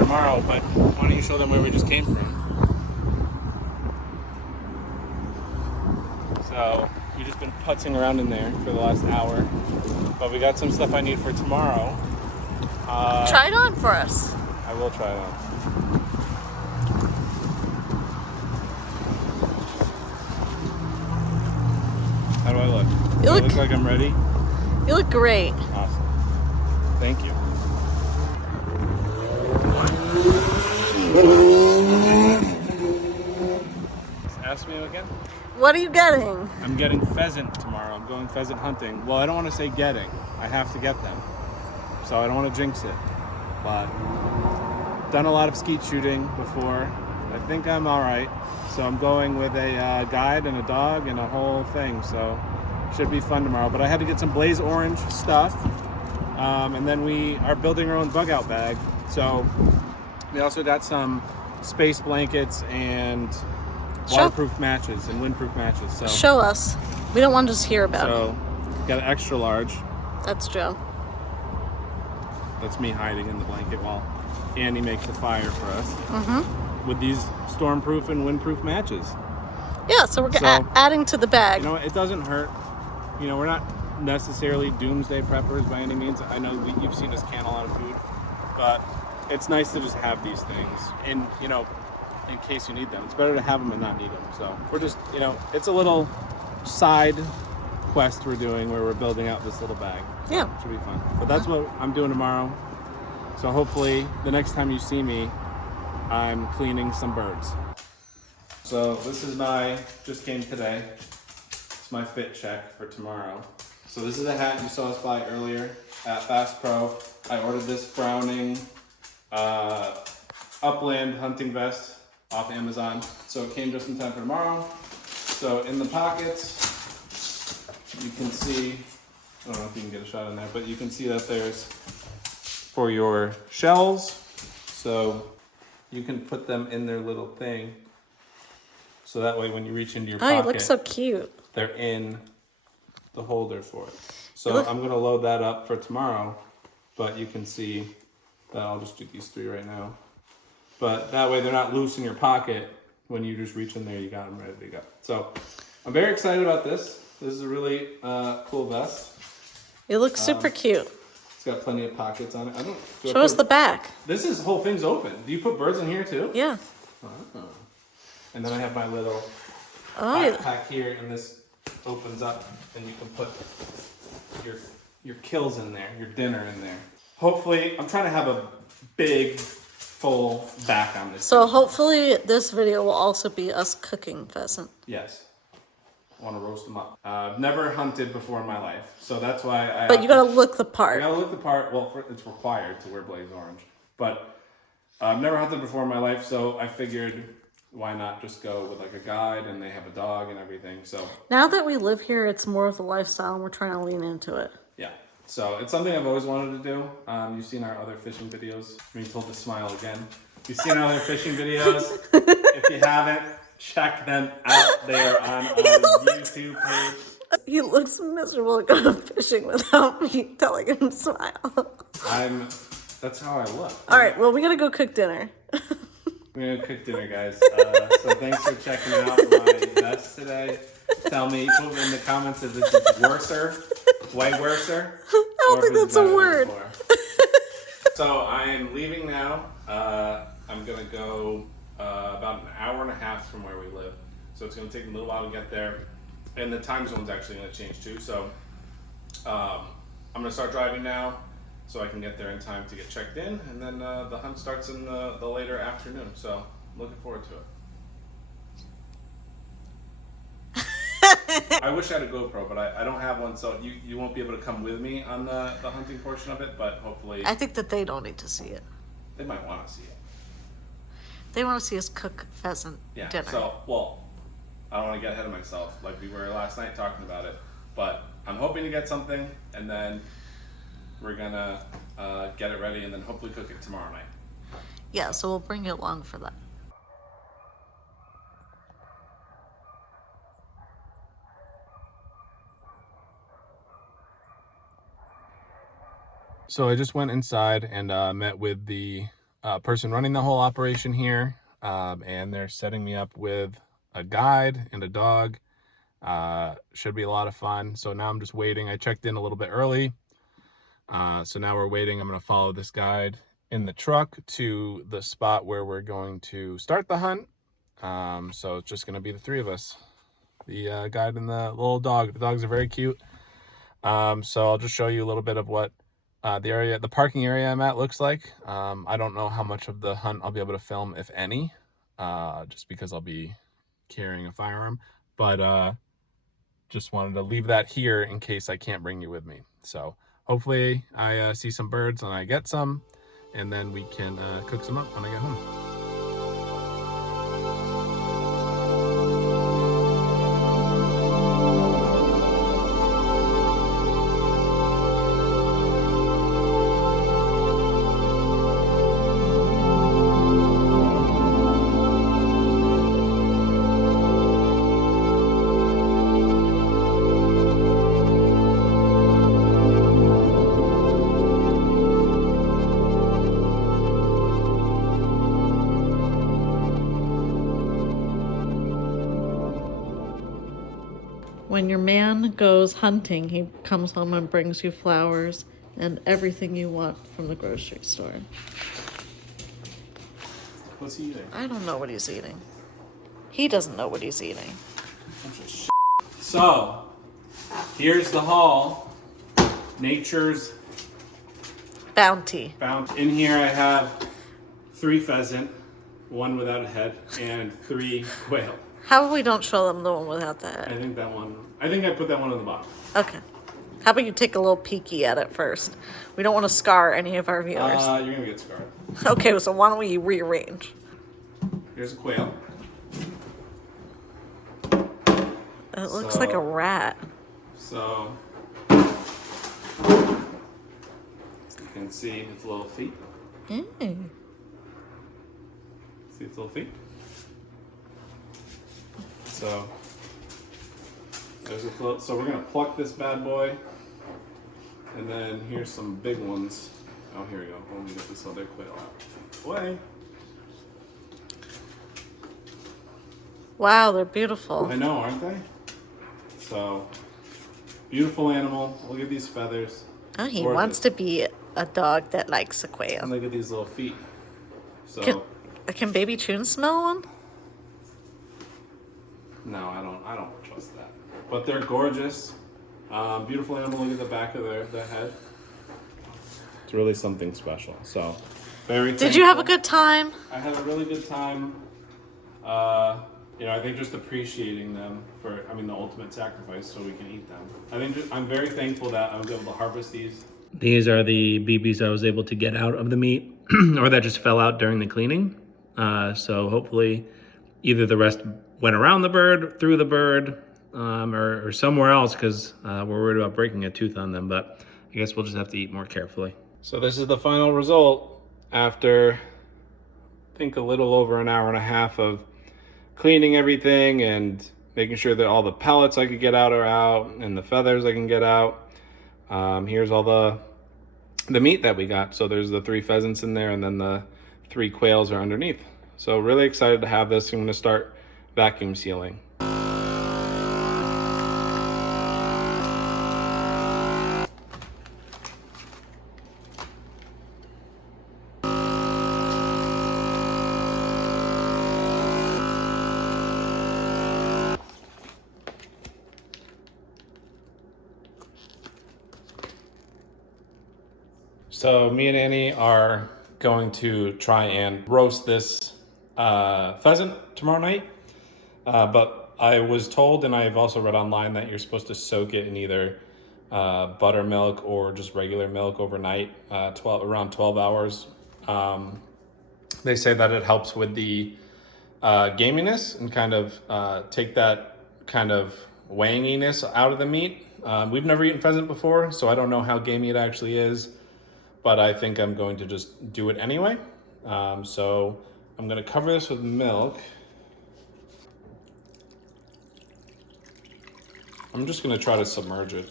tomorrow, but why don't you show them where we just came from? So we've just been putzing around in there for the last hour, but we got some stuff I need for tomorrow. Try it on for us. I will try it on. How do I look? Do I look like I'm ready? You look great. Awesome. Thank you. Ask me again? What are you getting? I'm getting pheasant tomorrow. I'm going pheasant hunting. Well, I don't want to say getting. I have to get them. So I don't want to jinx it. But done a lot of skeet shooting before. I think I'm all right. So I'm going with a guide and a dog and a whole thing. So should be fun tomorrow. But I had to get some blaze orange stuff. And then we are building our own bug out bag. So we also got some space blankets and waterproof matches and windproof matches. So show us. We don't want to just hear about it. So got an extra large. That's Joe. That's me hiding in the blanket while Andy makes a fire for us. Mm-hmm. With these stormproof and windproof matches. Yeah, so we're adding to the bag. You know, it doesn't hurt. You know, we're not necessarily doomsday preppers by any means. I know you've seen us can a lot of food, but it's nice to just have these things. And, you know, in case you need them. It's better to have them and not need them. So we're just, you know, it's a little side quest we're doing where we're building out this little bag. So yeah. It should be fun. But that's what I'm doing tomorrow. So hopefully the next time you see me, I'm cleaning some birds. So this is just came today. It's my fit check for tomorrow. So this is a hat you saw us buy earlier at Bass Pro. I ordered this Browning Upland hunting vest off Amazon. So it came just in time for tomorrow. So in the pockets, you can see, I don't know if you can get a shot in there, but you can see that there's for your shells. So you can put them in their little thing. So that way when you reach into your pocket, it looks so cute. They're in the holder for it. So I'm gonna load that up for tomorrow, but you can see that I'll just do these 3 right now. But that way they're not loose in your pocket. When you just reach in there, you got them ready to go. So I'm very excited about this. This is a really cool vest. It looks super cute. It's got plenty of pockets on it. Show us the back. This whole thing's open. Do you put birds in here too? Yeah. Oh. And then I have my little backpack here, and this opens up, and you can put your kills in there, your dinner in there. Hopefully, I'm trying to have a big, full back on this. So hopefully this video will also be us cooking pheasant. Yes. I want to roast them up. I've never hunted before in my life, so that's why But you gotta look the part. I gotta look the part. Well, it's required to wear blaze orange, but I've never hunted before in my life, so I figured why not just go with like a guide, and they have a dog and everything. So now that we live here, it's more of the lifestyle, and we're trying to lean into it. Yeah. So it's something I've always wanted to do. You've seen our other fishing videos. I'm being told to smile again. You've seen our other fishing videos. If you haven't, check them out. They are on our YouTube page. He looks miserable going fishing without me telling him to smile. That's how I look. All right, well, we gotta go cook dinner. We're gonna cook dinner, guys. So thanks for checking out my vest today. Tell me, put in the comments if this is worser, way worser. I don't think that's a word. So I am leaving now. I'm gonna go about an hour and a half from where we live. So it's gonna take a little while to get there. And the time zone's actually gonna change too. So I'm gonna start driving now so I can get there in time to get checked in. And then the hunt starts in the later afternoon. So I'm looking forward to it. I wish I had a GoPro, but I don't have one, so you won't be able to come with me on the hunting portion of it, but hopefully... I think that they don't need to see it. They might want to see it. They want to see us cook pheasant dinner. So, well, I don't want to get ahead of myself like we were last night talking about it, but I'm hoping to get something, and then we're going to get it ready and then hopefully cook it tomorrow night. Yeah, so we'll bring you along for that. So I just went inside and met with the person running the whole operation here, and they're setting me up with a guide and a dog. Should be a lot of fun. So now I'm just waiting. I checked in a little bit early. So now we're waiting. I'm going to follow this guide in the truck to the spot where we're going to start the hunt. So it's just going to be the three of us, the guide and the little dog. The dogs are very cute. So I'll just show you a little bit of what the parking area I'm at looks like. I don't know how much of the hunt I'll be able to film, if any, just because I'll be carrying a firearm. But just wanted to leave that here in case I can't bring you with me. So hopefully I see some birds and I get some, and then we can cook some up when I get home. When your man goes hunting, he comes home and brings you flowers and everything you want from the grocery store. What's he eating? I don't know what he's eating. He doesn't know what he's eating. So, here's the haul. Nature's Bounty. Bounty. In here I have 3 pheasant, 1 without a head, and 3 quail. How about we don't show them the one without that? I think I put that one in the box. Okay. How about you take a little peeky at it first? We don't want to scar any of our viewers. You're gonna get scarred. Okay, so why don't we rearrange? Here's a quail. It looks like a rat. So, you can see its little feet. Mm. See its little feet? So, there's its little, so we're gonna pluck this bad boy, and then here's some big ones. Oh, here we go. Let me get this other quail out. Away. Wow, they're beautiful. I know, aren't they? So, beautiful animal. Look at these feathers. Oh, he Gorgeous. wants to be a dog that likes a And quail. look at these little feet. So, Can Baby Chun smell one? no, I don't trust that. But they're gorgeous. Beautiful animal. Look at the back of the head. It's really something special. So, very Did you have a good time? I had a really good time. I think just appreciating them for, the ultimate sacrifice so we can eat them. I'm very thankful that I was able to harvest these. These are the BBs I was able to get out of the meat or that just fell out during the cleaning. So hopefully either the rest went around the bird, through the bird, or somewhere else because we're worried about breaking a tooth on them. But I guess we'll just have to eat more carefully. So this is the final result after, I think, a little over an hour and a half of cleaning everything and making sure that all the pellets I could get out are out and the feathers I can get out. Here's all the meat that we got. So there's the 3 pheasants in there and then the 3 quails are underneath. So really excited to have this. I'm going to start vacuum sealing. So me and Annie are going to try and roast this pheasant tomorrow night. But I was told, and I've also read online, that you're supposed to soak it in either buttermilk or just regular milk overnight, around 12 hours. They say that it helps with the gaminess and kind of take that kind of wanginess out of the meat. We've never eaten pheasant before, so I don't know how gamey it actually is, but I think I'm going to just do it anyway. So I'm going to cover this with milk. I'm just going to try to submerge it.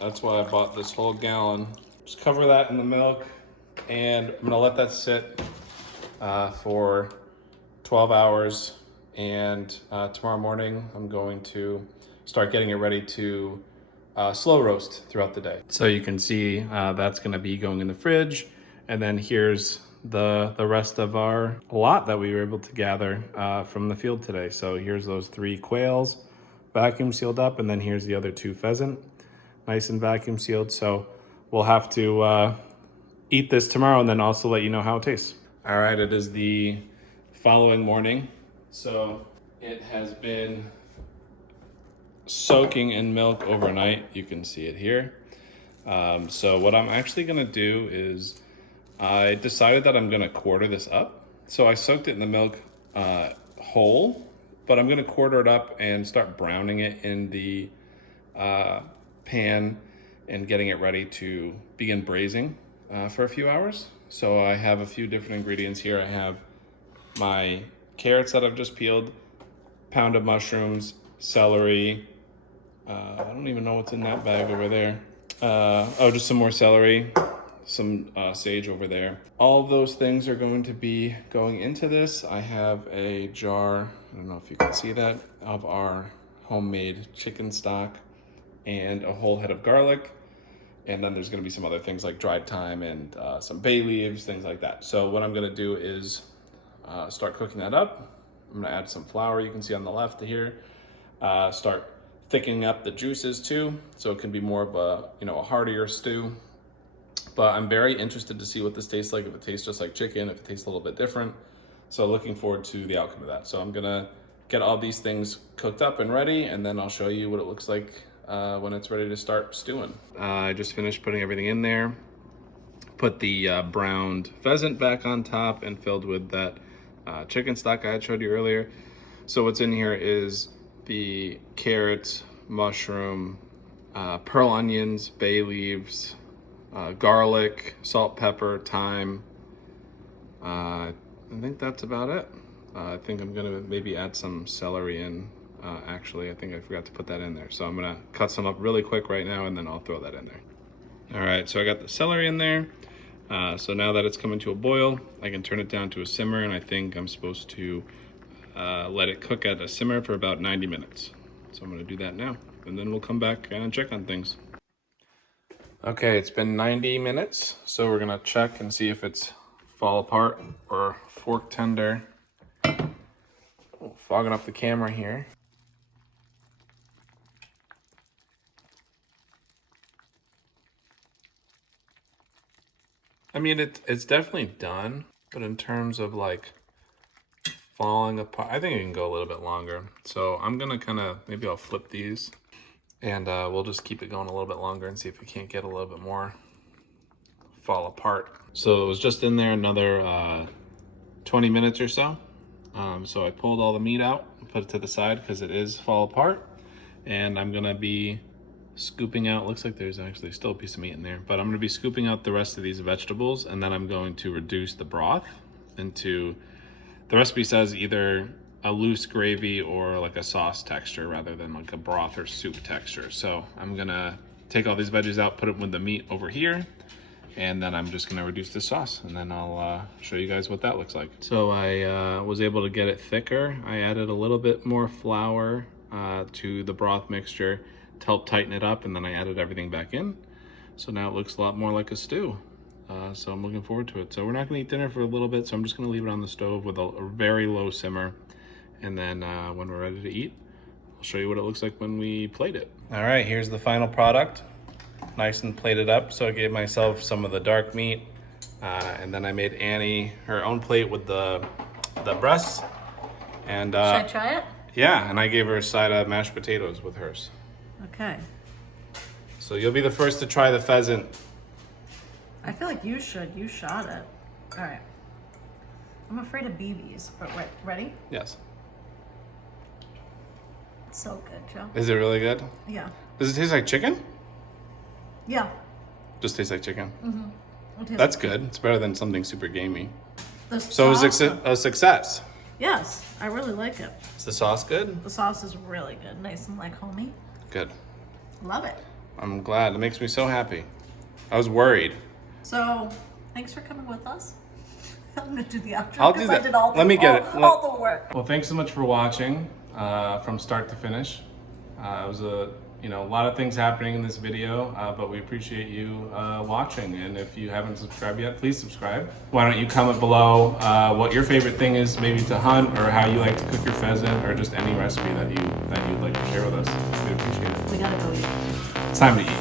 That's why I bought this whole gallon. Just cover that in the milk, and I'm gonna let that sit for 12 hours. And tomorrow morning, I'm going to start getting it ready to slow roast throughout the day. So you can see that's gonna be going in the fridge. And then here's the rest of our lot that we were able to gather from the field today. So here's those 3 quails, vacuum sealed up, and then here's the other 2 pheasant, nice and vacuum sealed. So we'll have to eat this tomorrow and then also let you know how it tastes. All right, it is the following morning. So it has been soaking in milk overnight. You can see it here. So what I'm actually gonna do is I decided that I'm gonna quarter this up. So I soaked it in the milk whole, but I'm gonna quarter it up and start browning it in the pan and getting it ready to begin braising for a few hours. So I have a few different ingredients here. I have my carrots that I've just peeled, pound of mushrooms, celery. I don't even know what's in that bag over there. Just some more celery, some sage over there. All of those things are going to be going into this. I have a jar, I don't know if you can see that, of our homemade chicken stock and a whole head of garlic. And then there's gonna be some other things like dried thyme and some bay leaves, things like that. So what I'm gonna do is start cooking that up. I'm gonna add some flour, you can see on the left here. Start thickening up the juices too, so it can be more of a heartier stew. But I'm very interested to see what this tastes like, if it tastes just like chicken, if it tastes a little bit different. So looking forward to the outcome of that. So I'm gonna get all these things cooked up and ready, and then I'll show you what it looks like when it's ready to start stewing. I just finished putting everything in there. Put the browned pheasant back on top and filled with that chicken stock I had showed you earlier. So what's in here is the carrots, mushroom, pearl onions, bay leaves, garlic, salt, pepper, thyme. I think that's about it. I think I'm gonna maybe add some celery in. Actually, I think I forgot to put that in there. So I'm gonna cut some up really quick right now and then I'll throw that in there. All right, so I got the celery in there. So now that it's coming to a boil, I can turn it down to a simmer, and I think I'm supposed to let it cook at a simmer for about 90 minutes. So I'm gonna do that now, and then we'll come back and check on things. Okay, it's been 90 minutes, so we're gonna check and see if it's fall apart or fork tender. Oh, fogging up the camera here. I mean, it's definitely done, but in terms of like falling apart, I think it can go a little bit longer. So I'm gonna maybe I'll flip these and we'll just keep it going a little bit longer and see if we can't get a little bit more fall apart. So it was just in there another 20 minutes or so. So I pulled all the meat out and put it to the side because it is fall apart. And I'm gonna be scooping out, looks like there's actually still a piece of meat in there, but I'm gonna be scooping out the rest of these vegetables, and then I'm going to reduce the broth into, the recipe says either a loose gravy or like a sauce texture rather than like a broth or soup texture. So I'm gonna take all these veggies out, put it with the meat over here, and then I'm just gonna reduce the sauce, and then I'll show you guys what that looks like. So I was able to get it thicker. I added a little bit more flour to the broth mixture to help tighten it up, and then I added everything back in. So now it looks a lot more like a stew. So I'm looking forward to it. So we're not gonna eat dinner for a little bit, so I'm just gonna leave it on the stove with a very low simmer. And then when we're ready to eat, I'll show you what it looks like when we plate it. All right, here's the final product. Nice and plated up. So I gave myself some of the dark meat, and then I made Annie her own plate with the breasts. And Should I try it? yeah, and I gave her a side of mashed potatoes with hers. Okay. So you'll be the first to try the pheasant. I feel like you should. You shot it. All right. I'm afraid of BBs, but ready? Yes. It's so good, Joe. Is it really good? Yeah. Does it taste like chicken? Yeah. Just tastes like chicken. Mm-hmm. That's good. It's better than something super gamey. The So it was sauce- a success. Yes, I really like it. Is the sauce good? The sauce is really good. Nice and like homey. Good. Love it. I'm glad. It makes me so happy. I was worried. So, thanks for coming with us. I'm gonna do the outro. I'll do 'cause that. I did all the, Let me get it. all the work. Well, thanks so much for watching from start to finish. It was a lot of things happening in this video, but we appreciate you watching. And if you haven't subscribed yet, please subscribe. Why don't you comment below what your favorite thing is, maybe to hunt, or how you like to cook your pheasant, or just any recipe that you'd like to share with us. We'd appreciate it. We gotta go eat. It's time to eat.